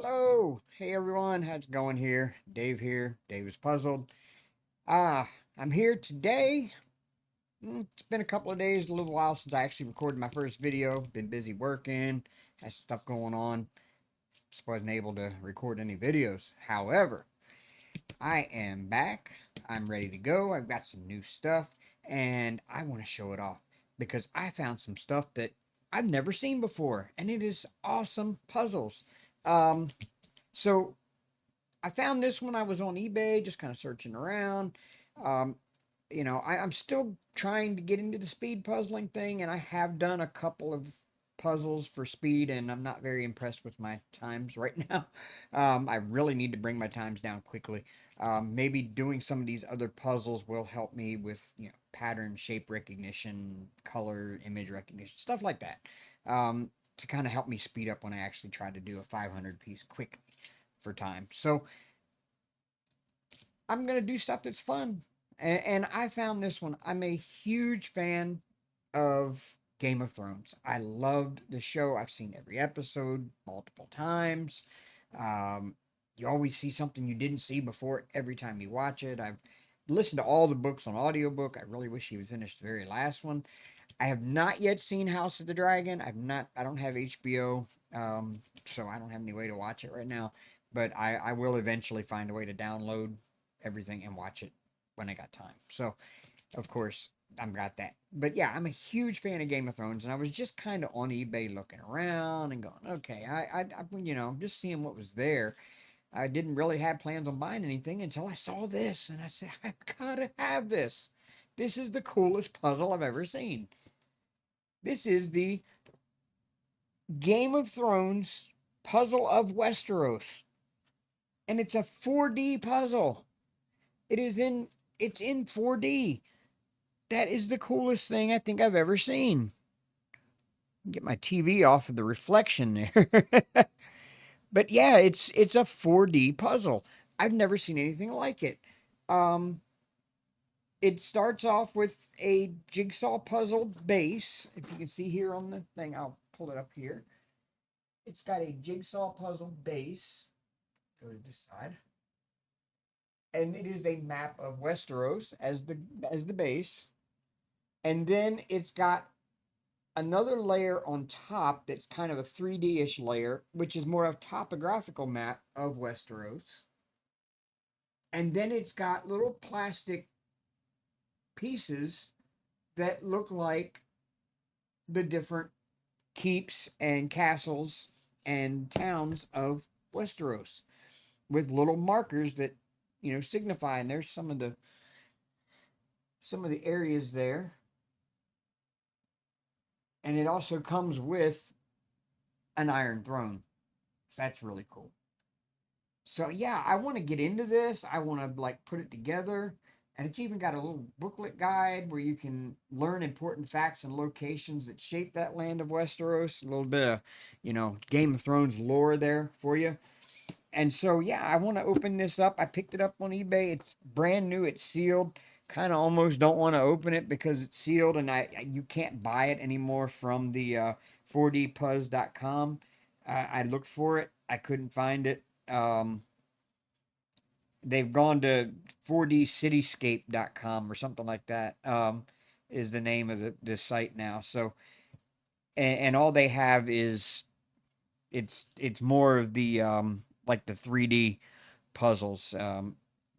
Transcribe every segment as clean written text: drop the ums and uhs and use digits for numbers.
Hello, hey everyone, how's it going here? Dave here. Dave is puzzled. I'm here today. It's been a couple of days, a little while since I actually recorded my first video. Been busy working, had stuff going on. Just wasn't able to record any videos. However, I am back. I'm ready to go. I've got some new stuff, and I want to show it off because I found some stuff that I've never seen before, and it is awesome puzzles. Um, so I found this when I was on eBay, just kind of searching around. Um, I'm still trying to get into the speed puzzling thing, and I have done a couple of puzzles for speed, and I'm not very impressed with my times right now. I really need to bring my times down quickly. Maybe doing some of these other puzzles will help me with, pattern, shape recognition, color, image recognition, stuff like that. To kind of help me speed up when I actually try to do a 500 piece quickly for time. So I'm gonna do stuff that's fun. And I found this one. I'm a huge fan of Game of Thrones. I loved the show. I've seen every episode multiple times. Um, you always see something you didn't see before every time you watch it. I've listened to all the books on audiobook. I really wish he would finish the very last one. I have not yet seen House of the Dragon. I don't have HBO, so I don't have any way to watch it right now. But I will eventually find a way to download everything and watch it when I got time. So, of course, I've got that. But yeah, I'm a huge fan of Game of Thrones, and I was just kind of on eBay looking around and going, okay, just seeing what was there. I didn't really have plans on buying anything until I saw this, and I said, I've got to have this. This is the coolest puzzle I've ever seen. This is the Game of Thrones Puzzle of Westeros, and it's a 4D puzzle. It is in it's in 4D. That is the coolest thing I think I've ever seen. Get my TV off of the reflection there. But yeah, it's a 4D puzzle. I've never seen anything like it. Um it starts off with a jigsaw puzzle base. If you can see here on the thing, I'll pull it up here. It's got a jigsaw puzzle base. Go to this side. And it is a map of Westeros as the base. And then it's got another layer on top that's kind of a 3D-ish layer, which is more of a topographical map of Westeros. And then it's got little plastic pieces that look like the different keeps and castles and towns of Westeros with little markers that signify. And there's some of the areas there. And it also comes with an Iron Throne. So that's really cool. So yeah, I want to get into this. I want to like put it together. And it's even got a little booklet guide where you can learn important facts and locations that shape that land of Westeros. A little bit of, Game of Thrones lore there for you. And so yeah, I want to open this up. I picked it up on eBay. It's brand new. It's sealed. Kind of almost don't want to open it because it's sealed and you can't buy it anymore from the 4dpuzz.com. I looked for it. I couldn't find it. They've gone to 4dcityscape.com or something like that. Is the name of the site now. So and all they have is it's more of the like the 3D puzzles.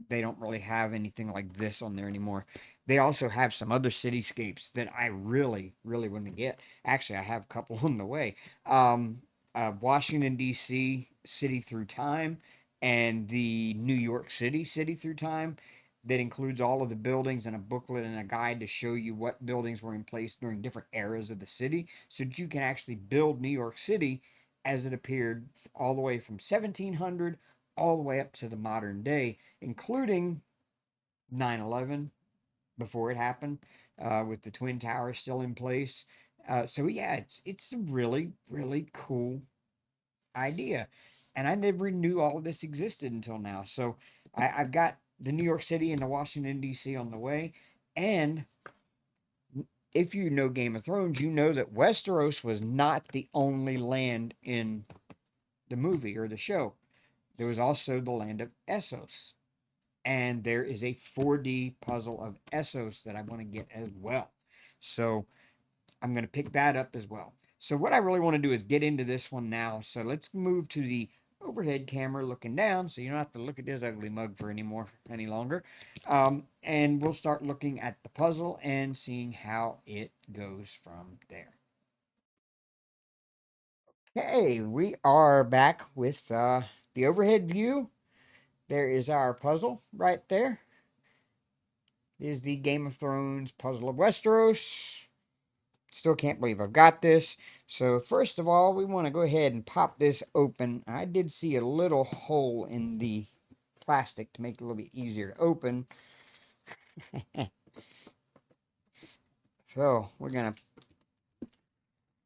They don't really have anything like this on there anymore. They also have some other cityscapes that I really, really want to get. Actually, I have a couple on the way. Washington, D.C. City Through Time and the New York City City Through Time. That includes all of the buildings and a booklet and a guide to show you what buildings were in place during different eras of the city so that you can actually build New York City as it appeared all the way from 1700 all the way up to the modern day, including 9/11 before it happened, with the Twin Towers still in place. So yeah, it's a really really cool idea, and I never knew all of this existed until now. So I've got the New York City and the Washington D.C. on the way, and if you know Game of Thrones, you know that Westeros was not the only land in the movie or the show. There was also the land of Essos. And there is a 4D puzzle of Essos that I want to get as well. So I'm going to pick that up as well. So what I really want to do is get into this one now. So let's move to the overhead camera looking down so you don't have to look at this ugly mug for any longer. And we'll start looking at the puzzle and seeing how it goes from there. Okay, we are back with the overhead view. There is our puzzle right there. It is the Game of Thrones Puzzle of Westeros. Still can't believe I've got this. So first of all, we want to go ahead and pop this open. I did see a little hole in the plastic to make it a little bit easier to open. So we're going to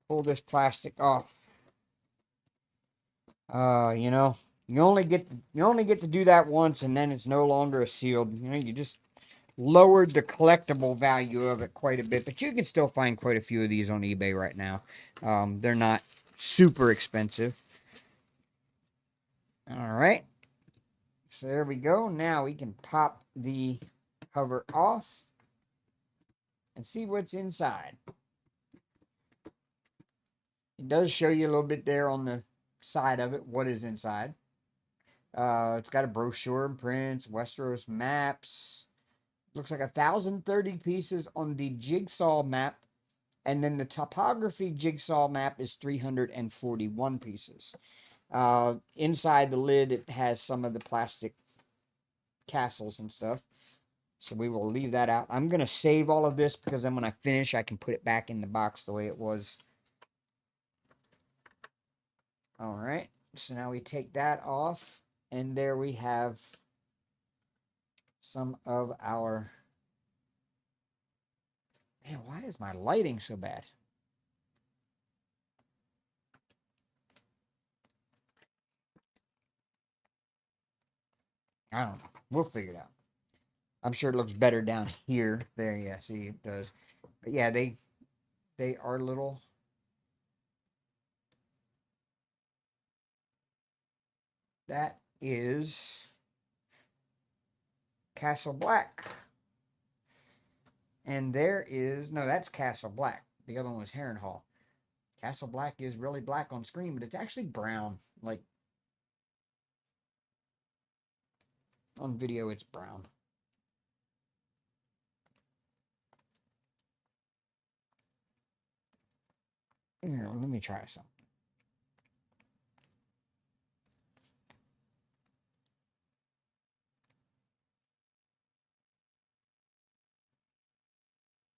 pull this plastic off. You know, you only get to do that once, and then it's no longer a sealed. You know, you just lowered the collectible value of it quite a bit, but you can still find quite a few of these on eBay right now. They're not super expensive. All right. So there we go. Now we can pop the cover off and see what's inside. It does show you a little bit there on the side of it what is inside. It's got a brochure and prints, Westeros maps. Looks like 1,030 pieces on the jigsaw map. And then the topography jigsaw map is 341 pieces. Inside the lid, it has some of the plastic castles and stuff. So we will leave that out. I'm going to save all of this because then when I finish, I can put it back in the box the way it was. All right. So now we take that off. And there we have some of our... Man, why is my lighting so bad? I don't know. We'll figure it out. I'm sure it looks better down here. There, yeah, see, it does. But yeah, they are little. That is Castle Black. And there is, no, that's Castle Black. The other one was Harrenhal. Castle Black is really black on screen, but it's actually brown. Like, on video, it's brown. Here, let me try something.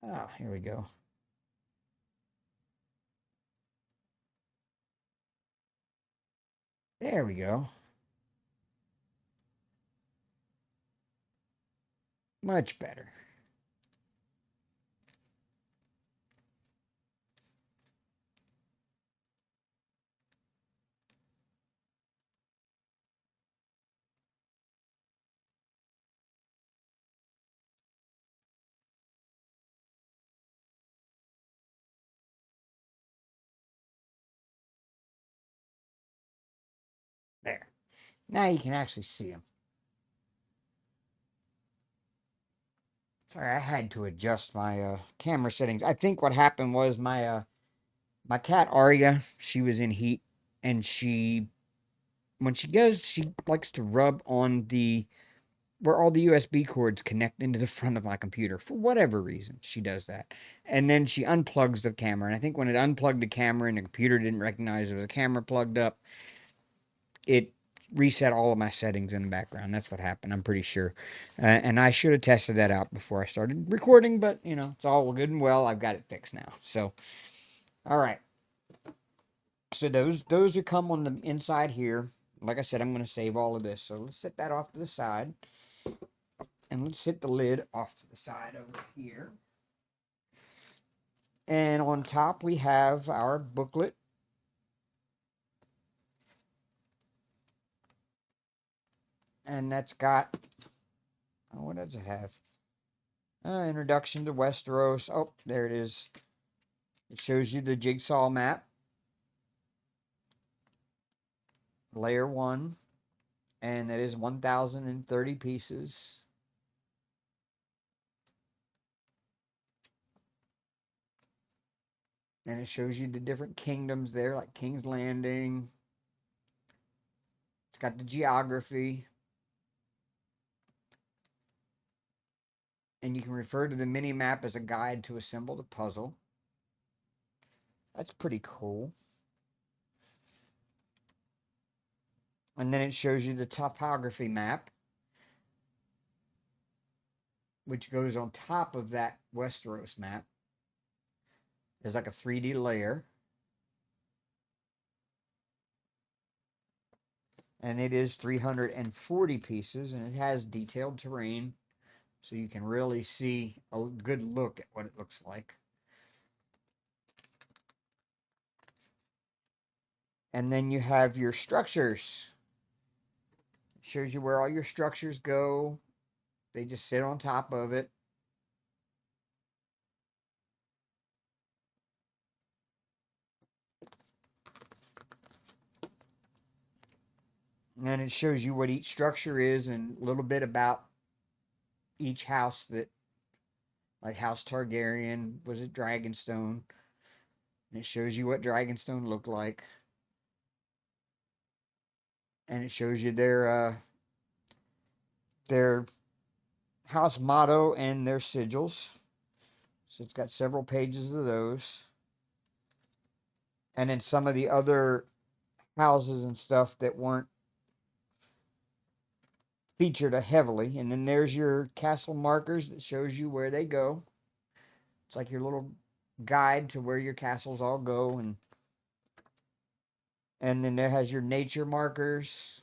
Ah, here we go. There we go. Much better. There. Now you can actually see them. Sorry, I had to adjust my camera settings. I think what happened was my cat Arya, she was in heat, and when she goes, she likes to rub on the where all the USB cords connect into the front of my computer. For whatever reason, she does that. And then she unplugs the camera. And I think when it unplugged the camera and the computer didn't recognize there was a camera plugged up, it reset all of my settings in the background. That's what happened, I'm pretty sure. And I should have tested that out before I started recording, but, you know, it's all good and well. I've got it fixed now. So, all right. So those are come on the inside here. Like I said, I'm going to save all of this. So let's set that off to the side. And let's hit the lid off to the side over here. And on top, we have our booklet. And that's got, oh, what does it have? Introduction to Westeros. Oh, there it is. It shows you the jigsaw map. layer 1, and that is 1,030 pieces. And it shows you the different kingdoms there, like King's Landing. It's got the geography. And you can refer to the mini map as a guide to assemble the puzzle. That's pretty cool. And then it shows you the topography map, which goes on top of that Westeros map. There's like a 3D layer. And it is 340 pieces, and it has detailed terrain, so you can really see a good look at what it looks like. And then you have your structures. It shows you where all your structures go. They just sit on top of it. And then it shows you what each structure is and a little bit about each house that, like House Targaryen was at Dragonstone. And it shows you what Dragonstone looked like. And it shows you their house motto and their sigils. So it's got several pages of those. And then some of the other houses and stuff that weren't featured heavily. And then there's your castle markers that shows you where they go. It's like your little guide to where your castles all go. And then there has your nature markers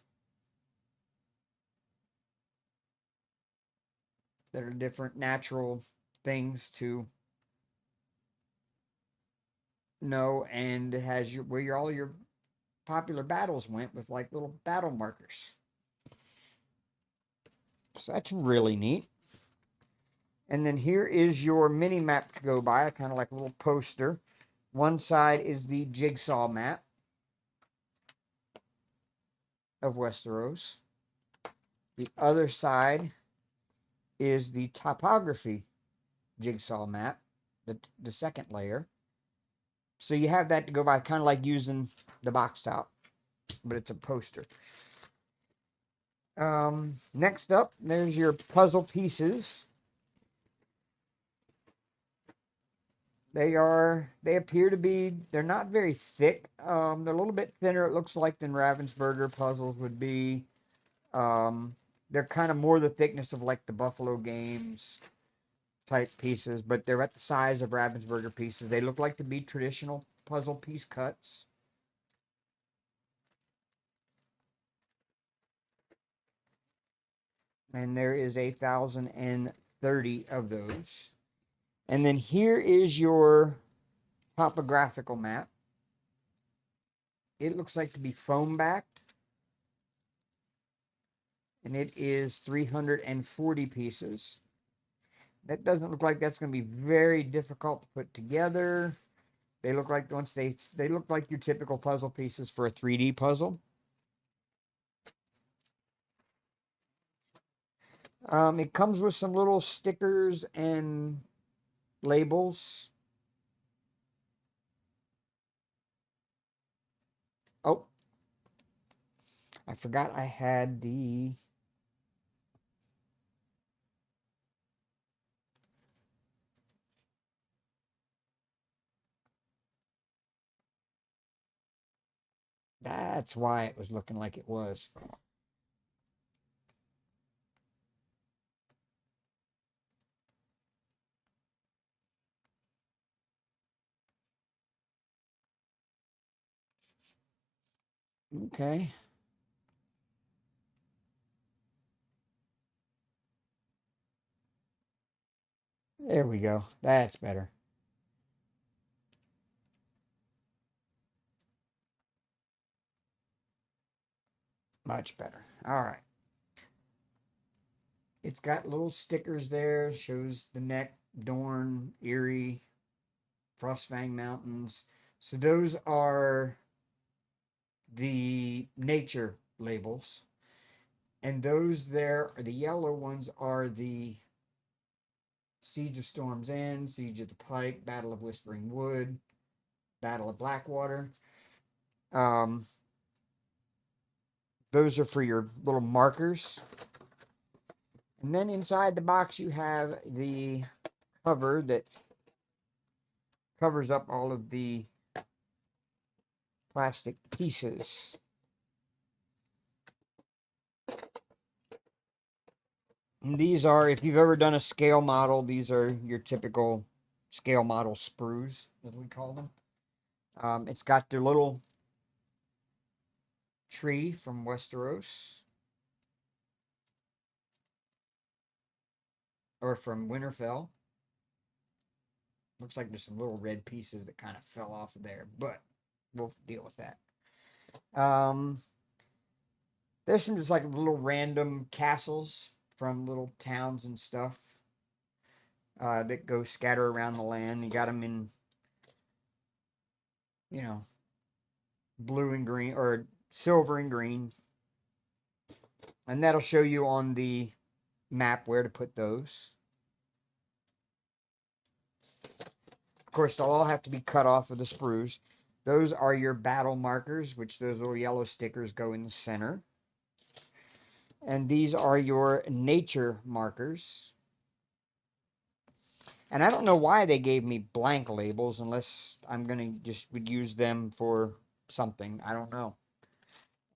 that are different natural things to know. And it has your where all your popular battles went with like little battle markers. So that's really neat. And then here is your mini map to go by, kind of like a little poster. One side is the jigsaw map of Westeros. The other side is the topography jigsaw map, the second layer. So you have that to go by, kind of like using the box top, but it's a poster. Next up, there's your puzzle pieces. They appear to be, they're not very thick. They're a little bit thinner, it looks like, than Ravensburger puzzles would be. They're kind of more the thickness of like the Buffalo Games type pieces, but they're at the size of Ravensburger pieces. They look like to be traditional puzzle piece cuts. And there is 1,030 of those. And then here is your topographical map. It looks like to be foam backed. And it is 340 pieces. That doesn't look like that's going to be very difficult to put together. They look like they look like your typical puzzle pieces for a 3D puzzle. It comes with some little stickers and labels. Oh, I forgot I had the that's why it was looking like it was. Okay. There we go. That's better. Much better. All right. It's got little stickers there. Shows the neck, Dorne, Erie, Frostfang Mountains. So those are the nature labels. And those there, the yellow ones are the Siege of Storm's End, Siege of the Pike, Battle of Whispering Wood, Battle of Blackwater. Um, those are for your little markers. And then inside the box you have the cover that covers up all of the plastic pieces. And these are, if you've ever done a scale model, these are your typical scale model sprues, as we call them. It's got their little tree from Westeros. Or from Winterfell. Looks like there's some little red pieces that kind of fell off of there, but we'll deal with that. There's some just like little random castles from little towns and stuff that go scatter around the land. You got them in, blue and green, or silver and green. And that'll show you on the map where to put those. Of course, they'll all have to be cut off of the sprues. Those are your battle markers, which those little yellow stickers go in the center. And these are your nature markers. And I don't know why they gave me blank labels, unless I'm going to just would use them for something. I don't know.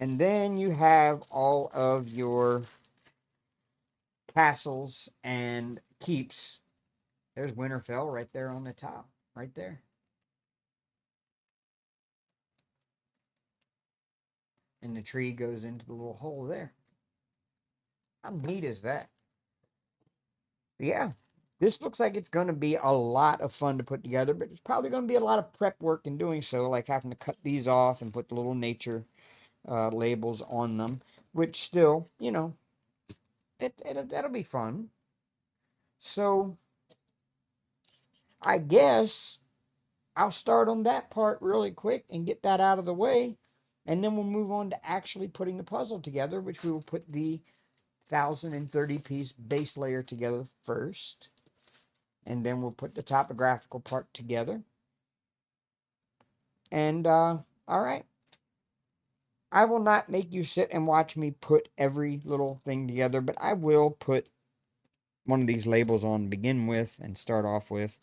And then you have all of your castles and keeps. There's Winterfell right there on the top. Right there. And the tree goes into the little hole there. How neat is that? But yeah, this looks like it's going to be a lot of fun to put together, but it's probably going to be a lot of prep work in doing so, like having to cut these off and put the little nature labels on them, which still, that'll be fun. So I guess I'll start on that part really quick and get that out of the way. And then we'll move on to actually putting the puzzle together, which we will put the 1,030 piece base layer together first. And then we'll put the topographical part together. And, all right. I will not make you sit and watch me put every little thing together, but I will put one of these labels on to begin with and start off with.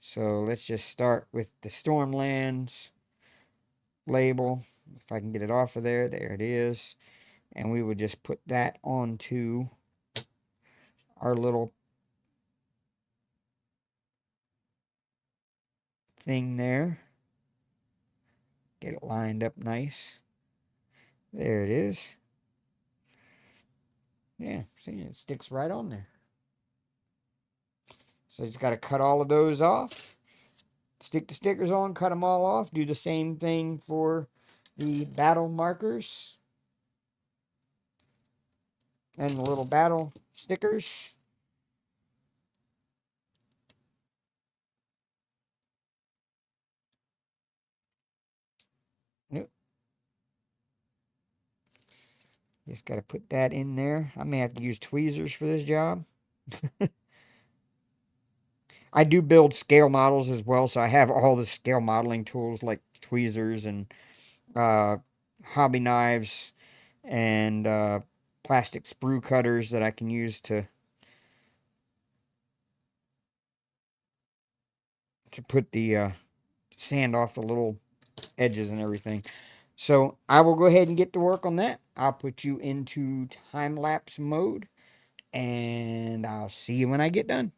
So let's just start with the Stormlands label. If I can get it off of there. There it is. And we would just put that onto our little thing there. Get it lined up nice. There it is. Yeah, see, it sticks right on there. So you just got to cut all of those off. Stick the stickers on, cut them all off. Do the same thing for the battle markers. And the little battle stickers. Nope. Just got to put that in there. I may have to use tweezers for this job. I do build scale models as well, so I have all the scale modeling tools like tweezers and hobby knives and plastic sprue cutters that I can use to put the sand off the little edges and everything. So I will go ahead and get to work on that. I'll put you into time-lapse mode, and I'll see you when I get done.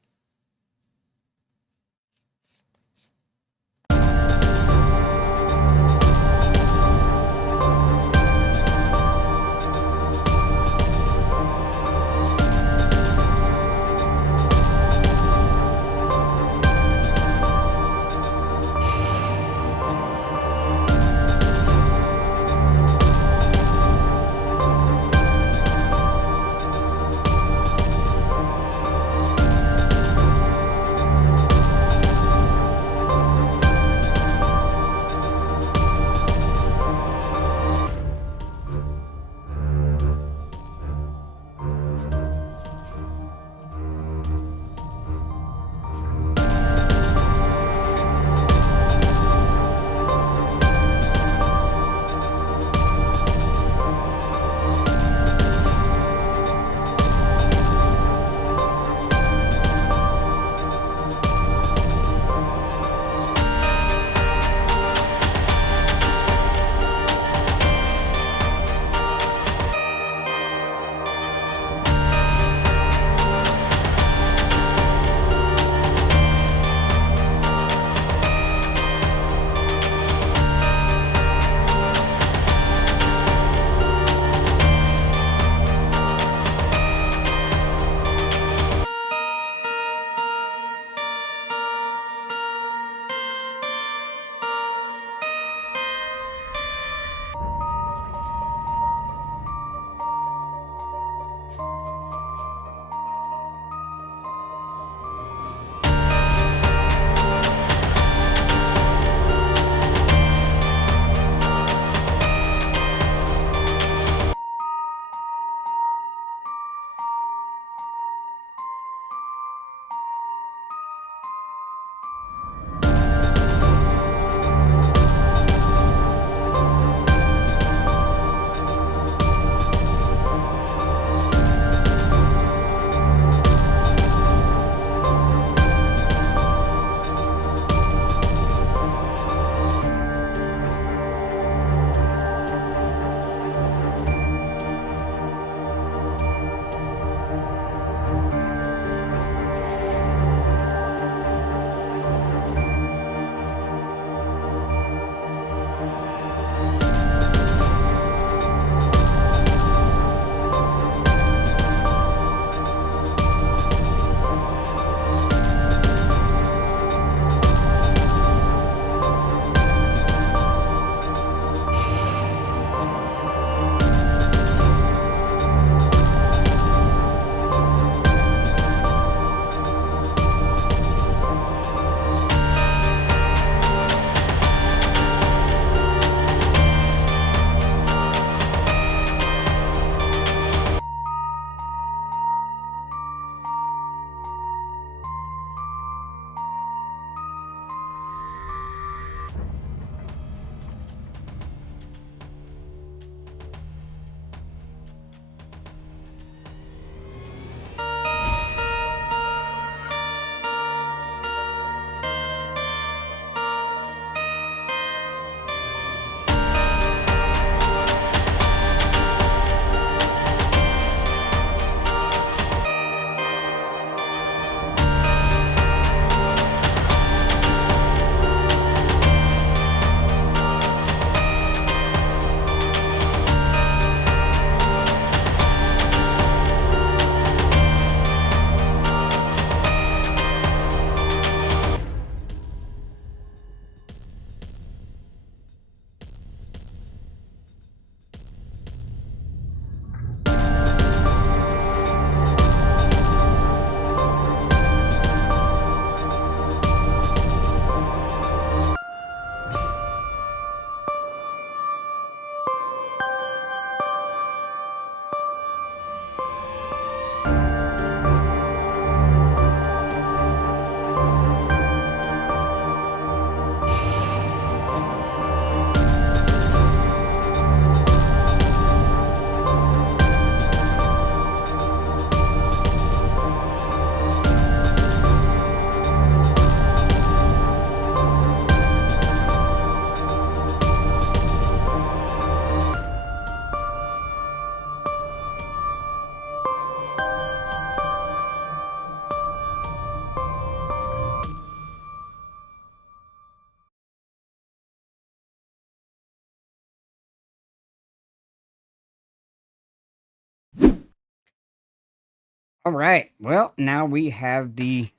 All right. Well, now we have the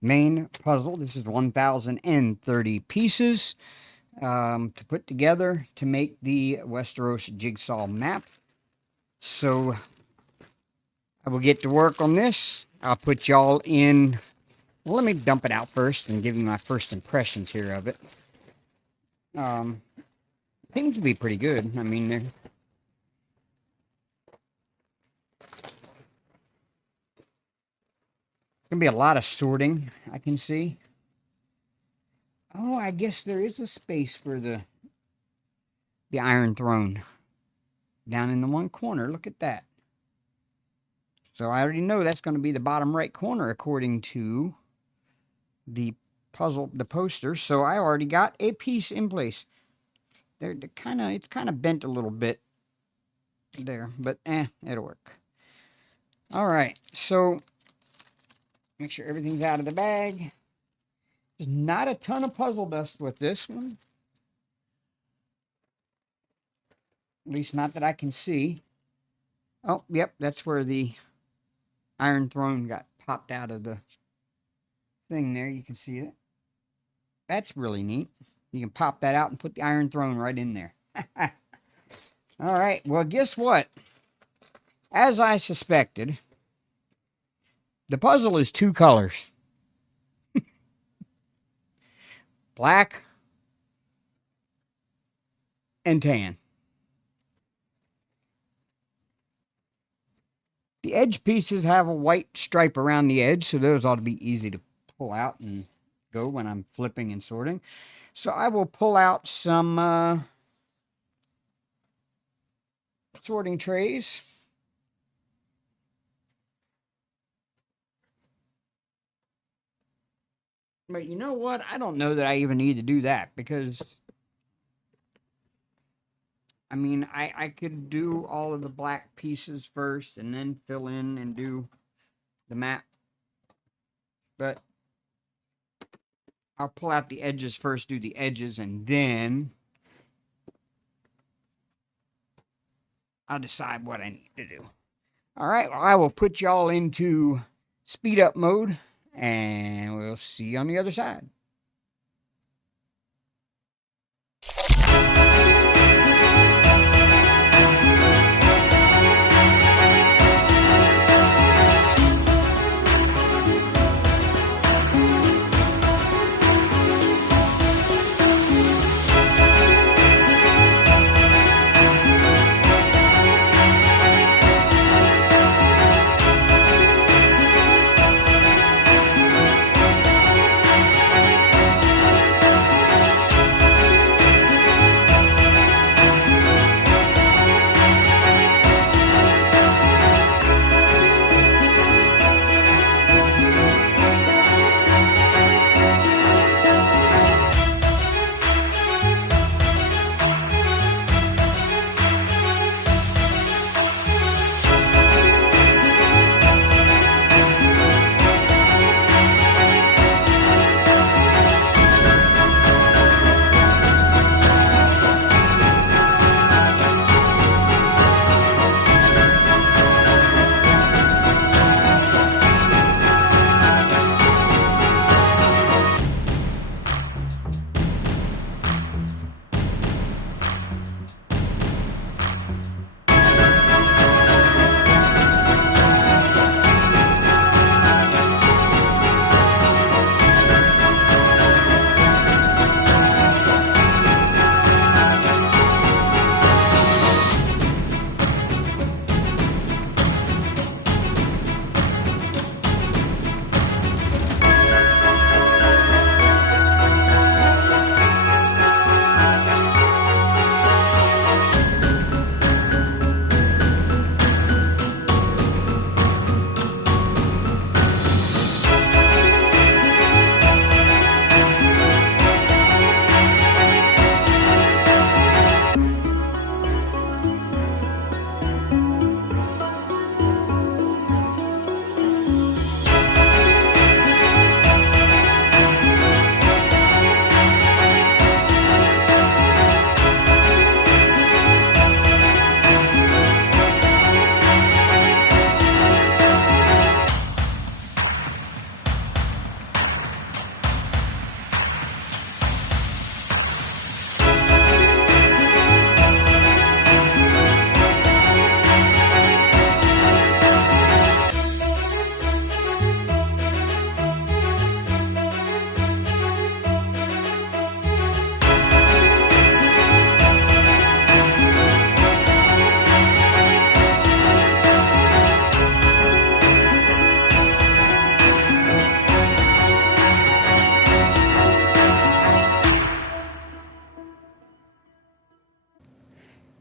main puzzle. This is 1,030 pieces to put together to make the Westeros jigsaw map. So I will get to work on this. I'll put y'all in. Well, let me dump it out first and give you my first impressions here of it. Seems to be pretty good. I mean, there's gonna be a lot of sorting, I can see. Oh, I guess there is a space for the Iron Throne down in the one corner. Look at that. So I already know that's going to be the bottom right corner according to the puzzle, the poster. So I already got a piece in place. It's kind of bent a little bit there, but it'll work. All right, so make sure everything's out of the bag. There's not a ton of puzzle dust with this one. At least not that I can see. Oh, yep, that's where the Iron Throne got popped out of the thing there. You can see it. That's really neat. You can pop that out and put the Iron Throne right in there. All right, well, guess what? As I suspected, the puzzle is two colors. Black and tan. The edge pieces have a white stripe around the edge, so those ought to be easy to pull out and go when I'm flipping and sorting. So I will pull out some sorting trays. But you know what? I don't know that I even need to do that because, I mean, I could do all of the black pieces first and then fill in and do the map. But I'll pull out the edges first, do the edges, and then I'll decide what I need to do. All right, well, I will put y'all into speed up mode, and we'll see you on the other side.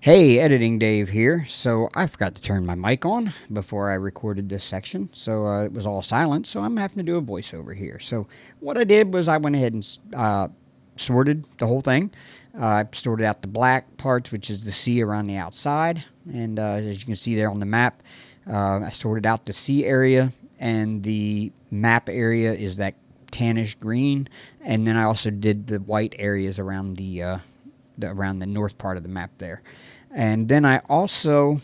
Hey, Editing Dave here. So I forgot to turn my mic on before I recorded this section, so it was all silent. So I'm having to do a voiceover here. So what I did was I went ahead and sorted the whole thing. I sorted out the black parts, which is the sea around the outside, and as you can see there on the map, I sorted out the sea area, and the map area is that tannish green, and then I also did the white areas around around the north part of the map there. And then I also,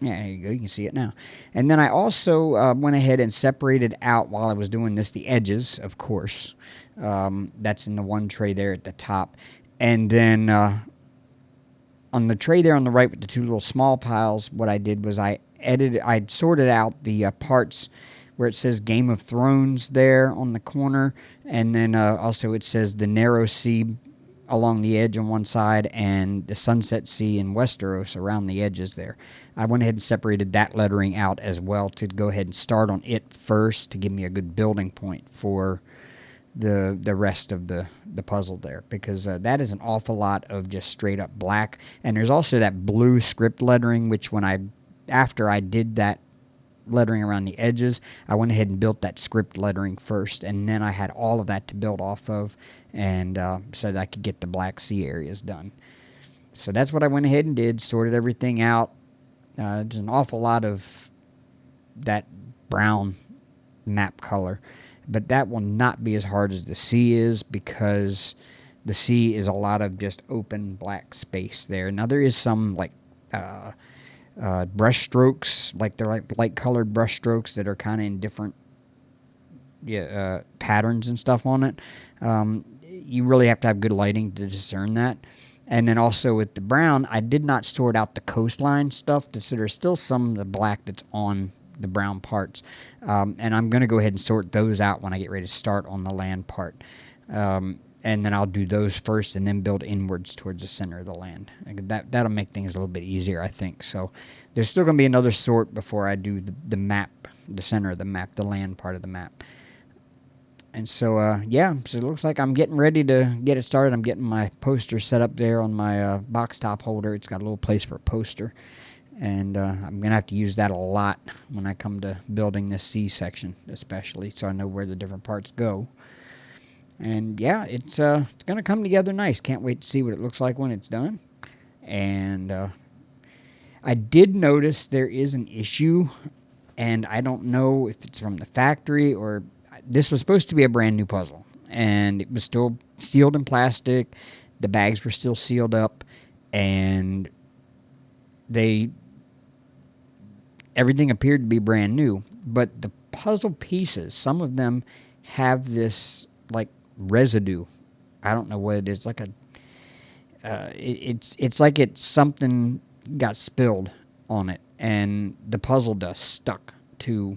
yeah, there you go, you can see it now. And then I also went ahead and separated out while I was doing this the edges, of course. That's in the one tray there at the top. And then on the tray there on the right with the two little small piles, what I did was I sorted out the parts where it says Game of Thrones there on the corner, and then also it says the Narrow Sea along the edge on one side and the Sunset Sea in Westeros around the edges there. I went ahead and separated that lettering out as well to go ahead and start on it first to give me a good building point for the rest of the puzzle there, because that is an awful lot of just straight up black. And there's also that blue script lettering, which after I did that lettering around the edges, I went ahead and built that script lettering first, and then I had all of that to build off of, and so that I could get the Black Sea areas done. So that's what I went ahead and did, sorted everything out. There's an awful lot of that brown map color, but that will not be as hard as the sea is, because the sea is a lot of just open black space there. Now there is some like brush strokes, like they're like light colored brush strokes that are kind of in different patterns and stuff on it. You really have to have good lighting to discern that. And then also with the brown, I did not sort out the coastline stuff, so there's still some of the black that's on the brown parts. And I'm going to go ahead and sort those out when I get ready to start on the land part. And then I'll do those first and then build inwards towards the center of the land. That'll make things a little bit easier, I think. So there's still going to be another sort before I do the map, the center of the map, the land part of the map. And so, yeah, so it looks like I'm getting ready to get it started. I'm getting my poster set up there on my box top holder. It's got a little place for a poster. And I'm going to have to use that a lot when I come to building this C section, especially, so I know where the different parts go. And yeah, it's going to come together nice. Can't wait to see what it looks like when it's done. And I did notice there is an issue, and I don't know if it's from the factory or this was supposed to be a brand new puzzle, and it was still sealed in plastic. The bags were still sealed up, and everything appeared to be brand new. But the puzzle pieces, some of them have this like residue. I don't know what it is. Like it's like something got spilled on it, and the puzzle dust stuck to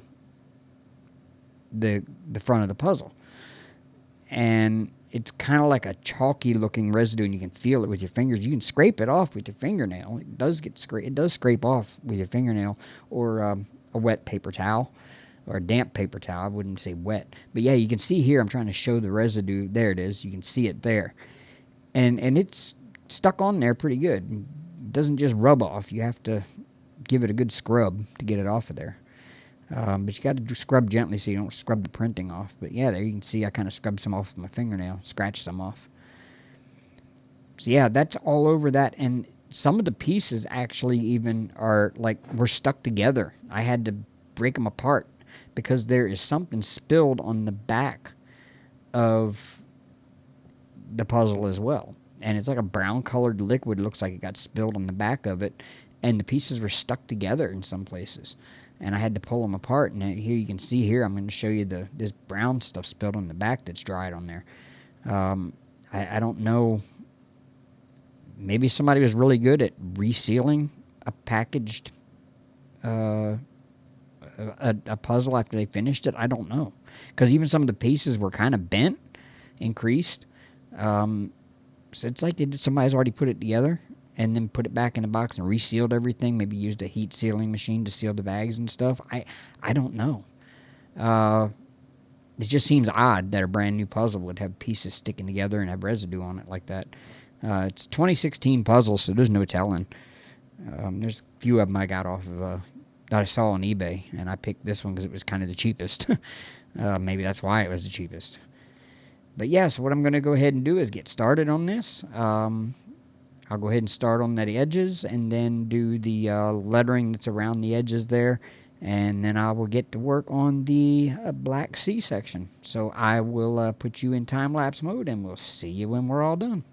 the front of the puzzle, and it's kind of like a chalky looking residue, and you can feel it with your fingers. You can scrape it off with your fingernail. It does scrape off with your fingernail, or a wet paper towel, or a damp paper towel. I wouldn't say wet, but yeah, you can see here. I'm trying to show the residue. There it is. You can see it there, and it's stuck on there pretty good. It doesn't just rub off. You have to give it a good scrub to get it off of there. But you got to scrub gently so you don't scrub the printing off. But yeah, there you can see I kind of scrubbed some off with my fingernail, scratched some off. So yeah, that's all over that. And some of the pieces actually even were stuck together. I had to break them apart because there is something spilled on the back of the puzzle as well. And it's like a brown colored liquid. It looks like it got spilled on the back of it. And the pieces were stuck together in some places. And I had to pull them apart. And here you can see here, I'm going to show you this brown stuff spilled on the back that's dried on there. I don't know. Maybe somebody was really good at resealing a packaged a puzzle after they finished it. I don't know. Because even some of the pieces were kind of bent and creased. So it's like somebody's already put it together and then put it back in the box and resealed everything. Maybe used a heat sealing machine to seal the bags and stuff. I don't know. It just seems odd that a brand new puzzle would have pieces sticking together and have residue on it like that. It's a 2016 puzzle, so there's no telling. There's a few of them I got off of that I saw on eBay, and I picked this one because it was kind of the cheapest. Maybe that's why it was the cheapest. But yeah, so what I'm going to go ahead and do is get started on this. I'll go ahead and start on the edges and then do the lettering that's around the edges there. And then I will get to work on the Black Sea section. So I will put you in time-lapse mode, and we'll see you when we're all done.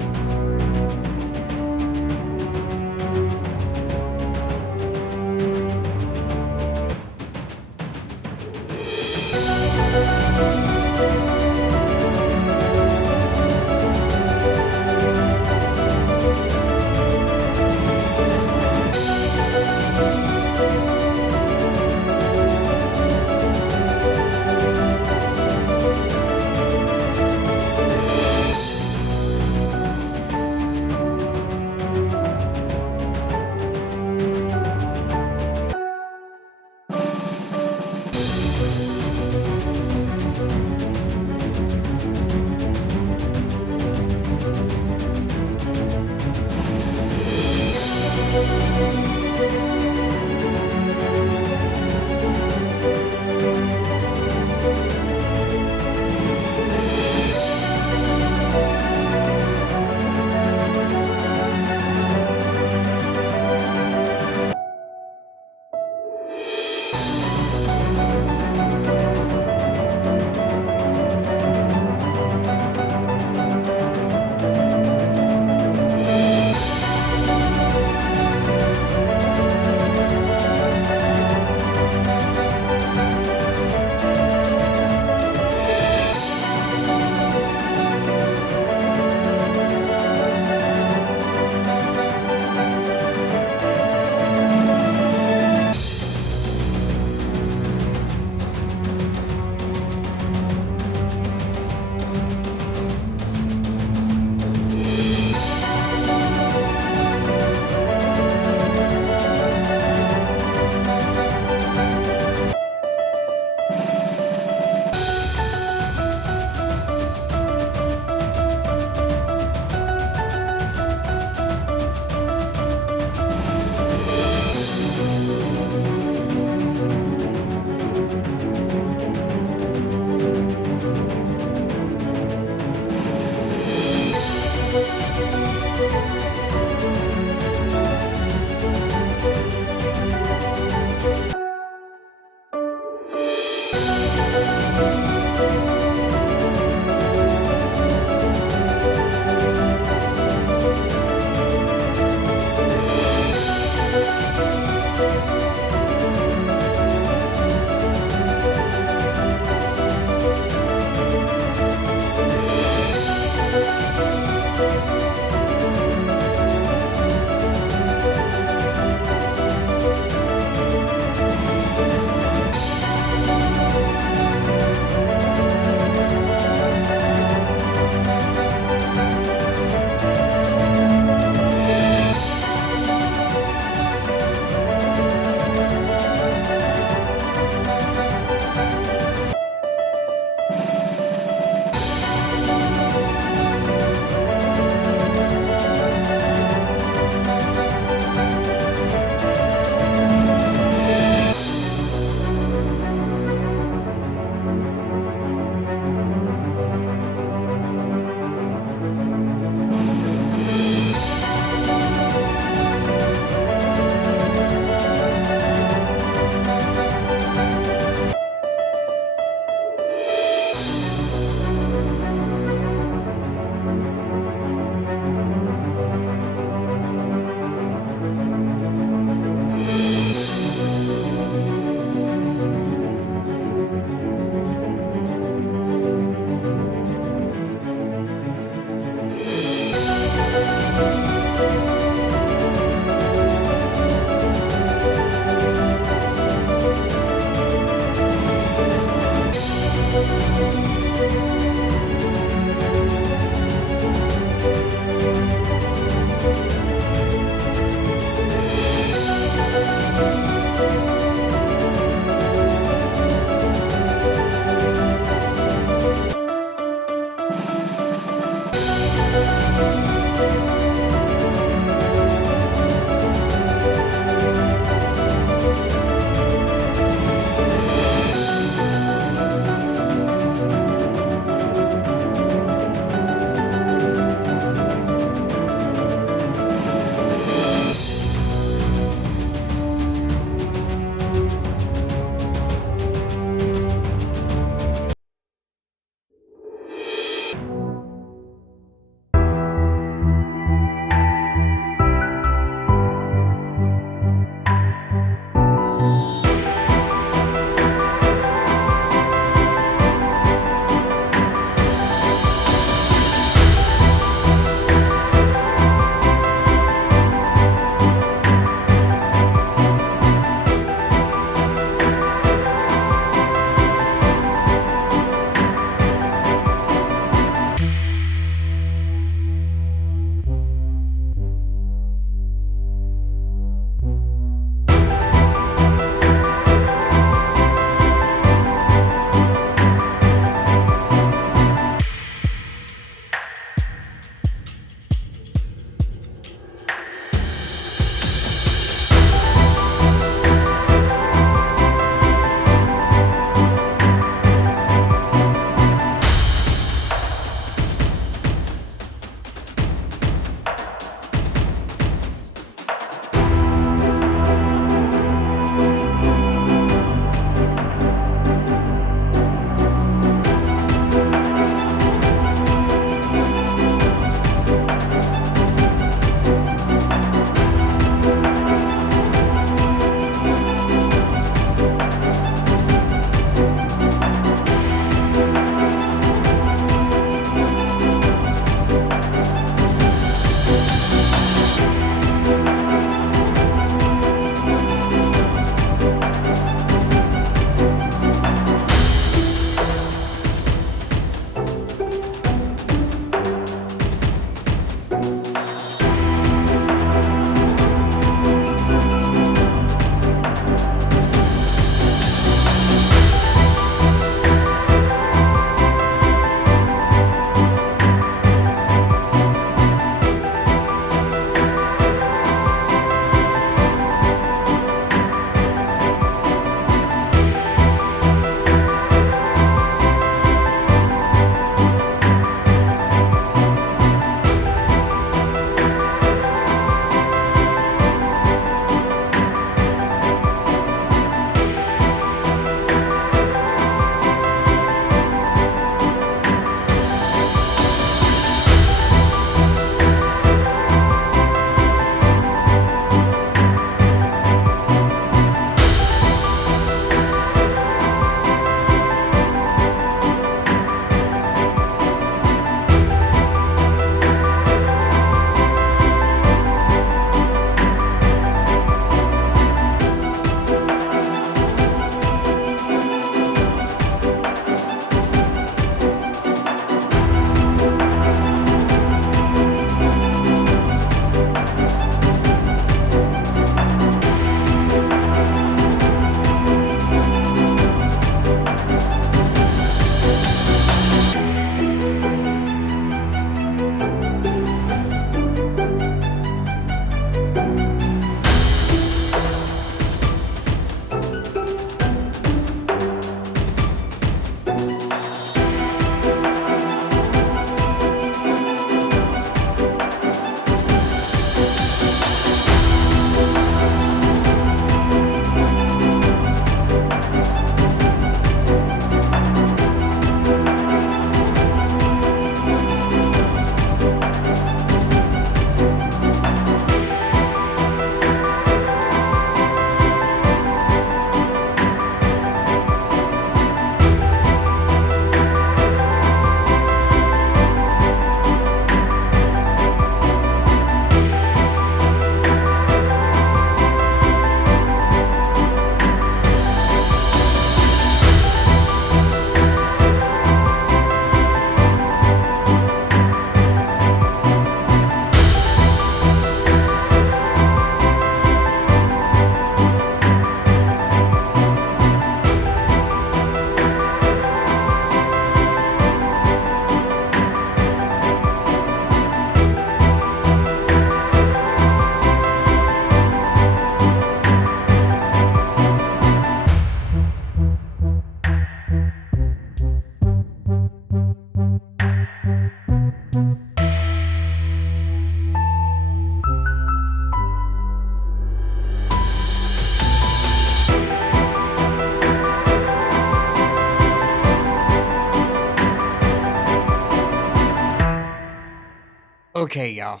Okay, y'all.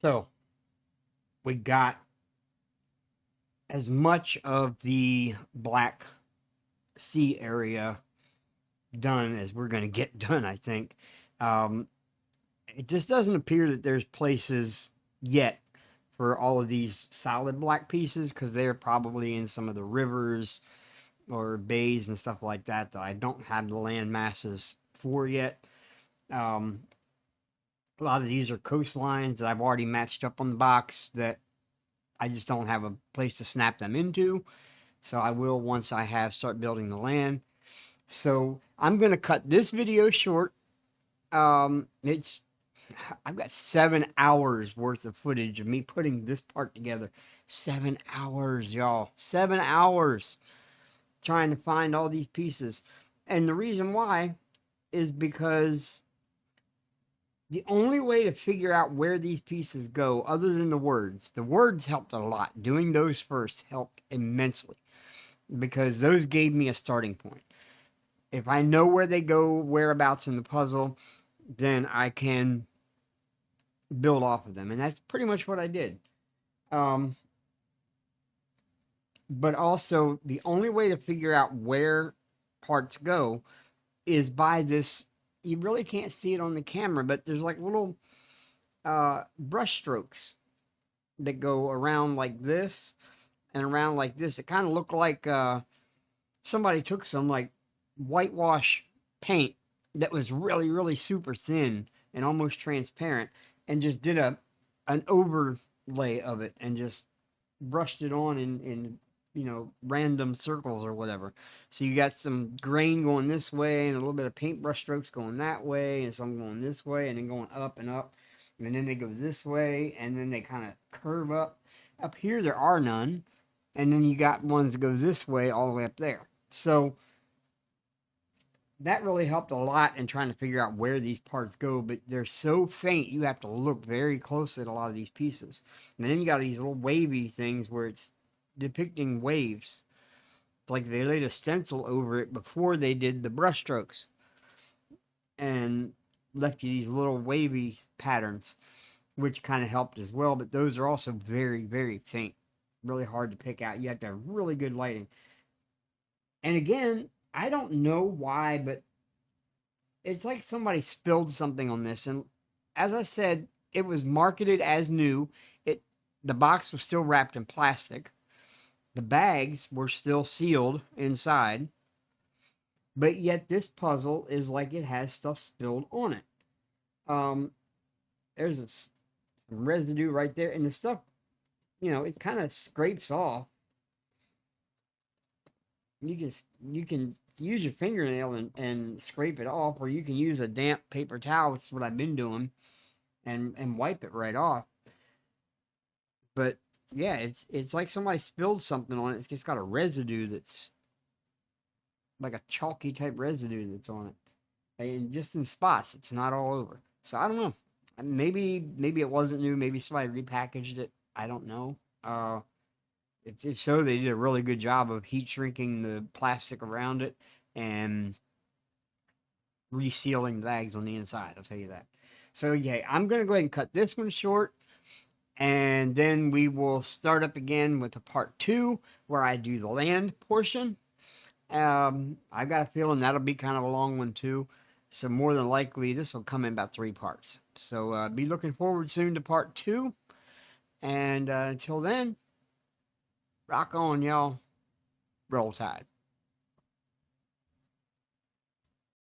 So we got as much of the Black Sea area done as we're going to get done, I think. Um, it just doesn't appear that there's places yet for all of these solid black pieces because they're probably in some of the rivers or bays and stuff like that that I don't have the land masses for yet. Um, a lot of these are coastlines that I've already matched up on the box that I just don't have a place to snap them into. So I will once I have start building the land. So I'm going to cut this video short. It's I've got 7 hours worth of footage of me putting this part together. 7 hours, y'all. 7 hours trying to find all these pieces. And the reason why is because the only way to figure out where these pieces go, other than the words helped a lot. Doing those first helped immensely because those gave me a starting point. If I know where they go, whereabouts in the puzzle, then I can build off of them. And that's pretty much what I did. But also, the only way to figure out where parts go is by this. You really can't see it on the camera, but there's like little brush strokes that go around like this and around like this. It kind of look like somebody took some like whitewash paint that was really, really super thin and almost transparent and just did an overlay of it and just brushed it on in random circles or whatever. So you got some grain going this way and a little bit of paintbrush strokes going that way and some going this way and then going up and up. And then they go this way and then they kind of curve up. Up here there are none. And then you got ones that go this way all the way up there. So that really helped a lot in trying to figure out where these parts go, but they're so faint you have to look very closely at a lot of these pieces. And then you got these little wavy things where it's depicting waves. Like they laid a stencil over it before they did the brush strokes and left you these little wavy patterns, which kind of helped as well, but those are also very, very faint. Really hard to pick out. You have to have really good lighting. And again, I don't know why, but it's like somebody spilled something on this. And as I said, it was marketed as new. The box was still wrapped in plastic. The bags were still sealed inside. But yet this puzzle is like it has stuff spilled on it. There's some residue right there. And the stuff, it kind of scrapes off. You can use your fingernail and scrape it off, or you can use a damp paper towel, which is what I've been doing, and wipe it right off. But yeah, it's like somebody spilled something on it. It's just got a residue that's like a chalky type residue that's on it, and just in spots. It's not all over. So I don't know. Maybe it wasn't new. Maybe somebody repackaged it. I don't know. If so, they did a really good job of heat shrinking the plastic around it and resealing the bags on the inside. I'll tell you that. So yeah, I'm going to go ahead and cut this one short. And then we will start up again with a part 2 where I do the land portion. I've got a feeling that'll be kind of a long one too. So more than likely, this will come in about 3 parts. So be looking forward soon to part 2. And until then, rock on, y'all. Roll Tide.